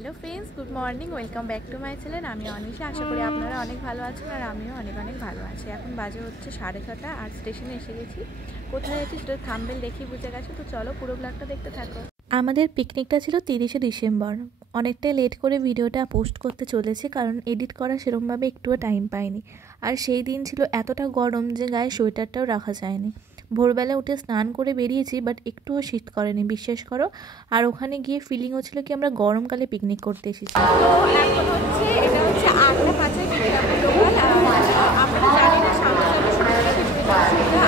Hello friends, good morning. Welcome back to my channel. আমি অনিশা। আশা করি আপনারা অনেক ভালো আছেন আর আমিও অনেক ভালো আছি। এখন বাজে হচ্ছে 6:30 আর স্টেশনে এসে গেছি। কোথায় আছি সেটা থাম্বনেল দেখেই বুঝে গেছো। তো চলো পুরো ব্লগটা দেখতে থাকো। আমাদের পিকনিকটা ছিল 30শে ডিসেম্বর। অনেকটাই লেট করে ভিডিওটা পোস্ট করতে চলেছি, কারণ এডিট করা সেরকমভাবে একটুও টাইম পাইনি। আর সেই দিন ছিল এতটা গরম যে গায়ে সোয়েটারটাও রাখা যায়নি। ভোরবেলা উঠে স্নান করে বেরিয়েছি, বাট একটুও শীত করেনি, বিশ্বাস করো। আর ওখানে গিয়ে ফিলিং হচ্ছিল কি আমরা গরমকালে পিকনিক করতে এসেছি। তো এখন হচ্ছে এটা হচ্ছে আগ্রা মাছের দোকান। আমরা জানি না সামনে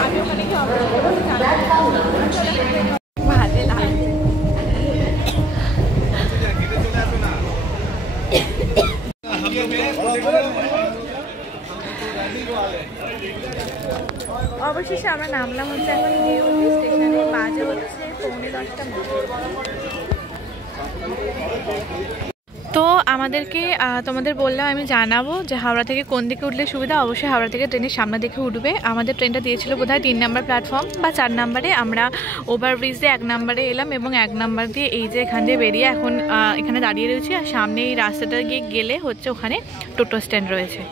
আমি ওখানে গিয়ে ভালো লাগছে। অবশেষে আমরা নামলাম হচ্ছে এখন ডিউটি স্টেশনে। বাজে হচ্ছে 9:45 মতো। তো আমাদেরকে তোমাদের বললাম আমি জানাবো যে হাওড়া থেকে কোন দিকে উঠলে সুবিধা। অবশ্যই হাওড়া থেকে ট্রেনের সামনে দেখে উঠবে। আমাদের ট্রেনটা দিয়েছিল বোধহয় 3 নম্বর প্ল্যাটফর্ম বা 4 নম্বরে। আমরা ওভারব্রিজ দিয়ে 1 নম্বরে এলাম এবং 1 নম্বর দিয়ে এই যে এখান দিয়ে বেরিয়ে এখন এখানে দাঁড়িয়ে রয়েছি। আর সামনে এই রাস্তাটা গেলে হচ্ছে ওখানে টোটো স্ট্যান্ড রয়েছে।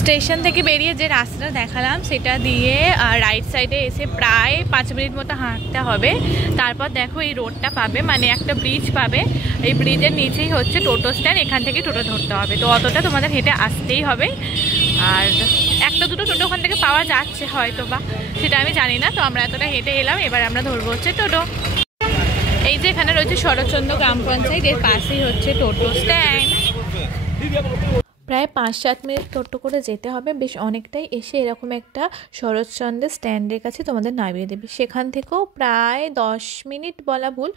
স্টেশন থেকে বেরিয়ে যে রাস্তাটা দেখালাম সেটা দিয়ে রাইট সাইডে এসে প্রায় 5 মিনিট মতো হাঁটতে হবে। তারপর দেখো এই রোডটা পাবে, মানে একটা ব্রিজ পাবে। এই ব্রিজের নিচেই হচ্ছে টোটো স্ট্যান্ড, এখান থেকে টোটো ধরতে হবে। তো অতটা তোমাদের হেঁটে আসতেই হবে। আর একটা দুটো টোটো ওখান থেকে পাওয়া যাচ্ছে হয়তো বা, সেটা আমি জানি না। তো আমরা এতটা হেঁটে এলাম, এবার আমরা ধরবো হচ্ছে টোটো। এই যে এখানে রয়েছে শরৎচন্দ্র গ্রাম পঞ্চায়েত, এর পাশেই হচ্ছে টোটো স্ট্যান্ড। প্রায় 5-7 মিনিট টোটো করে যেতে হবে, বেশ অনেকটাই। এসে এরকম একটা শরৎচন্দ্রের স্ট্যান্ডের কাছে তোমাদের নামিয়ে দেবে। সেখান থেকেও প্রায় 10 মিনিট বলা ভুল,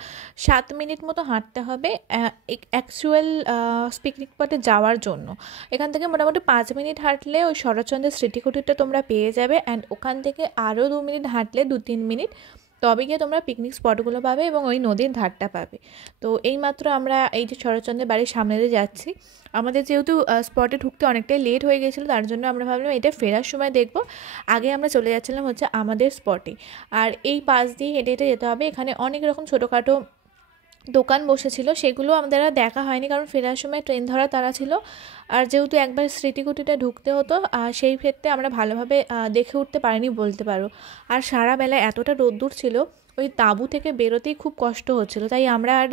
7 মিনিট মতো হাঁটতে হবে অ্যাকচুয়াল পিকনিক স্পটে যাওয়ার জন্য। এখান থেকে মোটামুটি 5 মিনিট হাঁটলে ওই শরৎচন্দ্রের স্মৃতিকুটিরটা তোমরা পেয়ে যাবে। অ্যান্ড ওখান থেকে আরও 2 মিনিট হাঁটলে 2-3 মিনিট, তবে গিয়ে তোমরা পিকনিক স্পটগুলো পাবে এবং ওই নদীর ধারটা পাবে। তো এইমাত্র আমরা এই যে শরৎচন্দ্রের বাড়ির সামনে দিয়ে যাচ্ছি। আমাদের যেহেতু স্পটে ঢুকতে অনেকটাই লেট হয়ে গেছিলো, তার জন্য আমরা ভাবলাম এটা ফেরার সময় দেখব। আগে আমরা চলে যাচ্ছিলাম হচ্ছে আমাদের স্পটে। আর এই পাশ দিয়ে হেঁটে হেঁটে যেতে হবে। এখানে অনেক রকম ছোটোখাটো দোকান বসেছিল, সেগুলো আমাদের আর দেখা হয়নি, কারণ ফেরার সময় ট্রেন ধরা তারা ছিল। আর যেহেতু একবার স্মৃতিকুটিটা ঢুকতে হতো, সেই ক্ষেত্রে আমরা ভালোভাবে দেখে উঠতে পারিনি বলতে পারো। আর সারা বেলা এতটা রোদ্দুর ছিল, ওই তাঁবু থেকে বেরোতেই খুব কষ্ট হচ্ছিলো। তাই আমরা আর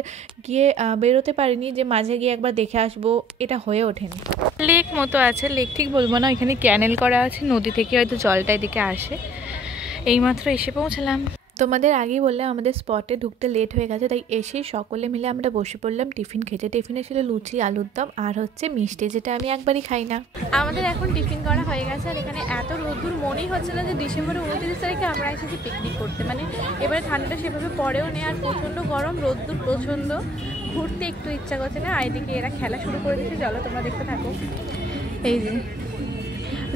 গিয়ে বেরোতে পারিনি যে মাঝে গিয়ে একবার দেখে আসবো, এটা হয়ে ওঠেনি। লেক মতো আছে, লেক ঠিক বলবো না, এখানে ক্যানেল করা আছে, নদী থেকে হয়তো জলটা এদিকে আসে। এইমাত্র এসে পৌঁছলাম। তোমাদের আগেই বললাম আমাদের স্পটে ঢুকতে লেট হয়ে গেছে, তাই এসেই সকলে মিলে আমরা বসে পড়লাম টিফিন খেতে। টিফিনে ছিল লুচি, আলুর দম আর হচ্ছে মিষ্টি, যেটা আমি একবারই খাই না। আমাদের এখন টিফিন করা হয়ে গেছে। আর এখানে এত রোদ্দুর, মনেই হচ্ছে না যে ডিসেম্বরের 29 তারিখে আমরা এসেছি পিকনিক করতে। মানে এবারে ঠান্ডাটা সেভাবে পড়েও নেই, আর প্রচণ্ড গরম, রোদ্দুর প্রচণ্ড, ঘুরতে একটু ইচ্ছা করছে না। আর এদিকে এরা খেলা শুরু করে দিয়েছে, চলো তোমরা দেখতে থাকো। এই যে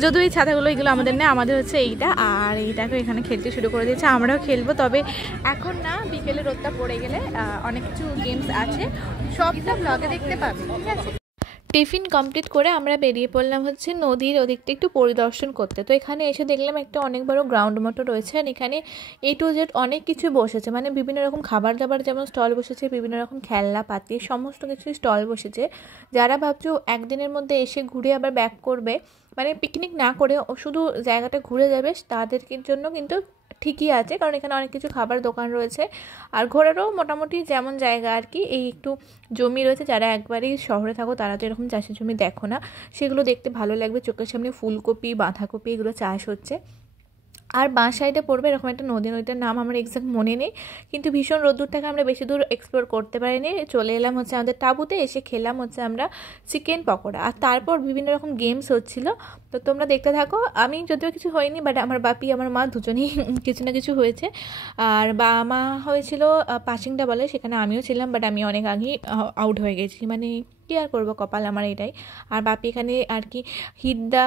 যদিও এই ছাতাগুলো এগুলো আমাদের নেই, আমাদের হচ্ছে এইটা। আর এইটাকে এখানে খেলতে শুরু করে দিয়েছে, আমরাও খেলবো, তবে এখন না, বিকেলে রোদটা পড়ে গেলে অনেক কিছু গেমস আছে, সবটা ব্লগে দেখতে পাবে, ঠিক আছে। টিফিন কমপ্লিট করে আমরা বেরিয়ে পড়লাম হচ্ছে নদীর ওদিকটা একটু পরিদর্শন করতে। তো এখানে এসে দেখলাম একটা অনেক বড় গ্রাউন্ড মতো রয়েছে। আর এখানে A to Z অনেক কিছু বসেছে, মানে বিভিন্ন রকম খাবার দাবার যেমন স্টল বসেছে, বিভিন্ন রকম খেলনাপাতি, সমস্ত কিছু স্টল বসেছে। যারা ভাবছো একদিনের মধ্যে এসে ঘুরে আবার ব্যাক করবে, মানে পিকনিক না করে শুধু জায়গাটা ঘুরে যাবে, তাদের জন্য কিন্তু ঠিকই আছে, কারণ এখানে অনেক কিছু খাবার দোকান রয়েছে। আর ঘোরারও মোটামুটি যেমন জায়গা আর কি, এই একটু জমি রয়েছে। যারা একবারই শহরে থাকো তারা তো এরকম চাষের জমি দেখো না, সেগুলো দেখতে ভালো লাগবে। চোখের সামনে ফুলকপি, বাঁধাকপি এগুলো চাষ হচ্ছে। আর বাঁ সাইডে পড়বে এরকম একটা নদী, নদীটার নাম আমার এক্সাক্ট মনে নেই, কিন্তু ভীষণ রোদ্দুর থেকে আমরা বেশি দূর এক্সপ্লোর করতে পারিনি। চলে এলাম হচ্ছে আমাদের তাঁবুতে, এসে খেলাম হচ্ছে আমরা চিকেন পকোড়া। আর তারপর বিভিন্ন রকম গেমস হচ্ছিলো, তো তোমরা দেখতে থাকো। আমি যদিও কিছু হয়নি, বাট আমার বাপি আমার মা দুজনেই কিছু না কিছু হয়েছে। আর বাবা মা হয়েছিল পাসিংটা বলে, সেখানে আমিও ছিলাম, বাট আমি অনেক আগেই আউট হয়ে গেছি, মানে কী আর করবো, কপাল আমার এটাই। আর বাপি এখানে আর কি হিট দ্য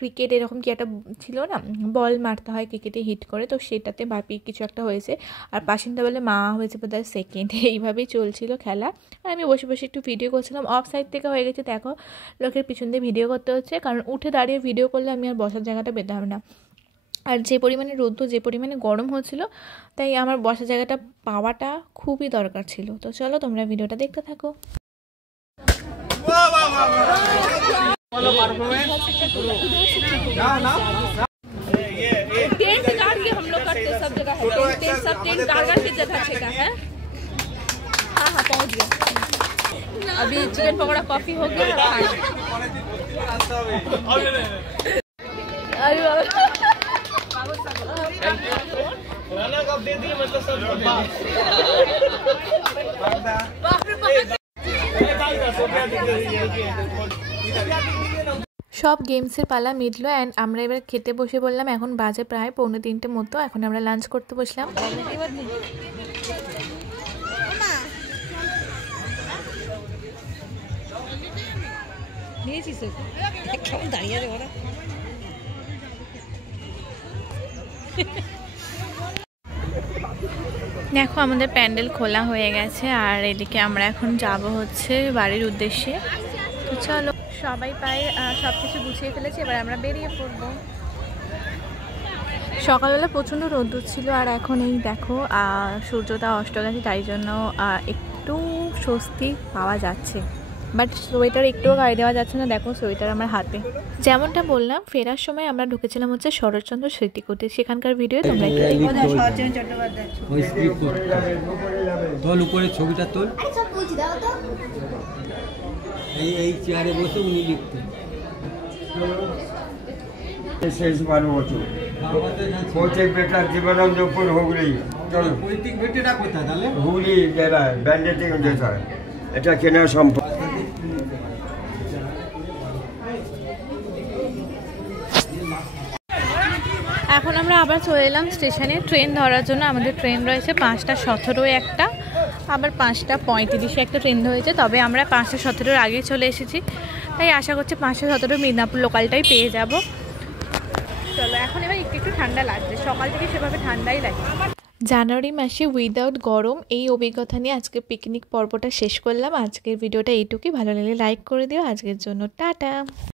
ক্রিকেট এরকম কি একটা ছিল না, বল মারতে হয় ক্রিকেটে হিট করে, তো সেটাতে বাপি কিছু একটা হয়েছে। আর পাসিংটা বলে মা হয়েছে বোধহয় সেকেন্ড। এইভাবেই চলছিল খেলা। আর আমি বসে বসে একটু ভিডিও করছিলাম। অফ সাইড থেকে হয়ে গেছে, দেখো লোকের পিছন দিয়ে ভিডিও করতে হচ্ছে, কারণ উঠে দাঁড়িয়ে ভিডিও করলে আমি আর বসার জায়গাটা পেতাম না। আর যে পরিমাণে রোদ্দুর, যে পরিমাণে গরম হচ্ছিল, তাই আমার বসার জায়গাটা পাওয়াটা খুবই দরকার ছিল। তো চলো তোমরা ভিডিওটা দেখতে থাকো। टेंट गाड़ के हम लोग करते सब जगह है, टेंट सब टेंट गाड़ के जगह छेका है। हाँ हाँ पहुँच गया। अभी चिकन पकौड़ा कॉफी हो गया। সব গেমসের পালা মিটলো অ্যান্ড আমরা এবার খেতে বসে বললাম। এখন বাজে প্রায় 2:45 মতো। এখন আমরা লাঞ্চ করতে বসলাম। দেখো আমাদের প্যান্ডেল খোলা হয়ে গেছে আর এদিকে আমরা এখন যাব হচ্ছে বাড়ির উদ্দেশ্যে। তো চলো, সবাই প্রায় সব কিছু গুছিয়ে ফেলেছে, এবার আমরা বেরিয়ে পড়বো। সকালবেলা প্রচণ্ড রোদ্দুর ছিল আর এখন এই দেখো সূর্যটা অস্ত গেছে, তাই জন্য একটু স্বস্তি পাওয়া যাচ্ছে। বাট সোয়েটার একটুও গায়ে দেওয়া যাচ্ছে না, দেখো সোয়েটার আমার হাতে। যেমনটা বললাম, ফেরার সময় আমরা ঢুকেছিলাম হচ্ছে শরৎচন্দ্র স্মৃতিকুটির, সেখানকার ভিডিও তোমরা তোল উপরে ছবিটা তোল, এই চেয়ারে বসে উনি লিখতেন। শেষ 12 বছর পৈতৃক বেটার জীবনানন্দপুর হুগলি। পৈতৃক বেটেটা কোথায় তাহলে? হুগলি জেলায় ব্যান্ডেটিং যেটা, এটা কেনা সম্ভব। এখন আমরা আবার চলে এলাম স্টেশনে ট্রেন ধরার জন্য। আমাদের ট্রেন রয়েছে 5:17 একটা, আবার 5:35 একটা ট্রেন ধরেছে। তবে আমরা 5:17 আগেই চলে এসেছি, তাই আশা করছি 5:17 মিদনাপুর লোকালটাই পেয়ে যাব। চলো, এখন এবার একটু ঠান্ডা লাগছে, সকাল থেকে সেভাবে ঠান্ডাই লাগে। জানুয়ারি মাসে উইদাউট গরম, এই অভিজ্ঞতা নিয়ে আজকে পিকনিক পর্বটা শেষ করলাম। আজকের ভিডিওটা এইটুকুই, ভালো লাগলে লাইক করে দিও। আজকের জন্য টাটা।